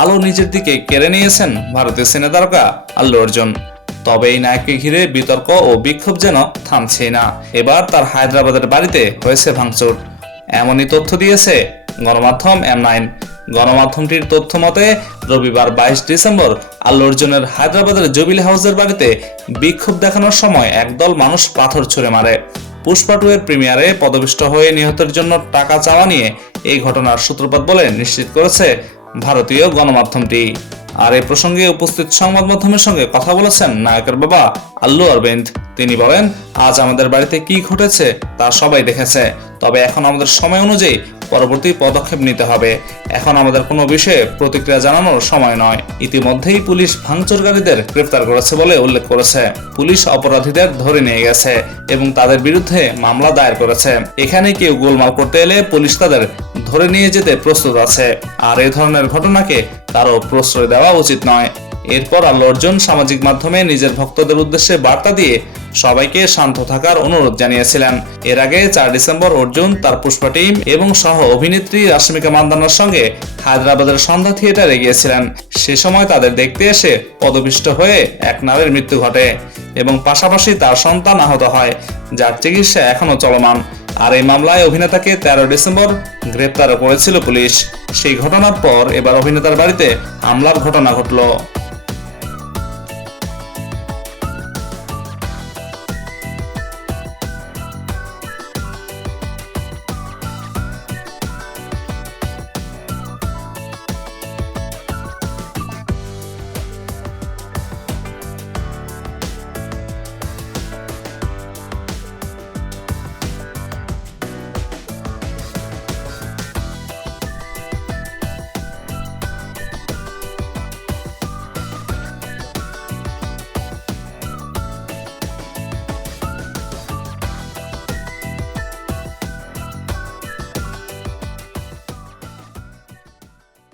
আলো নিজের দিকে কেড়ে নিয়েছেন ভারতীয় সিনে তারকা আল্লু অর্জুন। তবে এই নায়ককে ঘিরে বিতর্ক ও বিক্ষোভ যেন থামছেই না। এবার তার হায়দ্রাবাদের বাড়িতে হয়েছে ভাঙচুর। এমনই তথ্য দিয়েছে গণমাধ্যম এম নাইন। গণমাধ্যমটির তথ্য মতে, রবিবার বাইশ ডিসেম্বর আল্লু অর্জুনের হায়দ্রাবাদের জুবিলি হাউসের বাড়িতে বিক্ষোভ দেখানোর সময় একদল মানুষ পাথর ছুঁড়ে মারে। পুষ্পা টু এর প্রিমিয়ারে পদবিষ্ট হয়ে নিহতের জন্য টাকা চাওয়া নিয়ে এই ঘটনার সূত্রপাত বলে নিশ্চিত করেছে ভারতীয় গণমাধ্যমটি। আর এই প্রসঙ্গে উপস্থিত সংবাদ মাধ্যমের সঙ্গে কথা বলেছেন নায়কের বাবা আল্লু অরবিন্দ। তিনি বলেন, আজ আমাদের বাড়িতে কি ঘটেছে তা সবাই দেখেছে। তবে এখন আমাদের সময় অনুযায়ী পরবর্তী পদক্ষেপ নিতে হবে। এখন আমাদের কোনো বিষয়ে প্রতিক্রিয়া জানানোর সময় নয়। ইতিমধ্যেই পুলিশ ভাঙচুরকারীদের গ্রেফতার করেছে বলে উল্লেখ করেছে। পুলিশ অপরাধীদের ধরে নিয়ে গেছে এবং তাদের বিরুদ্ধে মামলা দায়ের করেছে। এখানে কেউ গোলমাল করতে এলে পুলিশ তাদের ধরে নিয়ে যেতে প্রস্তুত আছে। আর এ ধরনের ঘটনাকে তারও প্রশ্রয় দেওয়া উচিত নয়। এরপর আল্লু অর্জুন সামাজিক মাধ্যমে নিজের ভক্তদের উদ্দেশ্যে বার্তা দিয়ে সবাইকে শান্ত থাকার অনুরোধ জানিয়েছিলেন। এর আগে চার ডিসেম্বর অর্জুন, তার পুষ্পা টিম এবং সহ অভিনেত্রী রাশ্মিকা মান্দানার সঙ্গে হায়দ্রাবাদের সন্ধ্যা থিয়েটারে গিয়েছিলেন। সে সময় তাদের দেখতে এসে পদপিষ্ট হয়ে এক নারীর মৃত্যু ঘটে এবং পাশাপাশি তার সন্তান আহত হয়, যার চিকিৎসা এখনও চলমান। আর এই মামলায় অভিনেতাকে তেরো ডিসেম্বর গ্রেপ্তার করেছিল পুলিশ। সেই ঘটনার পর এবার অভিনেতার বাড়িতে হামলার ঘটনা ঘটল।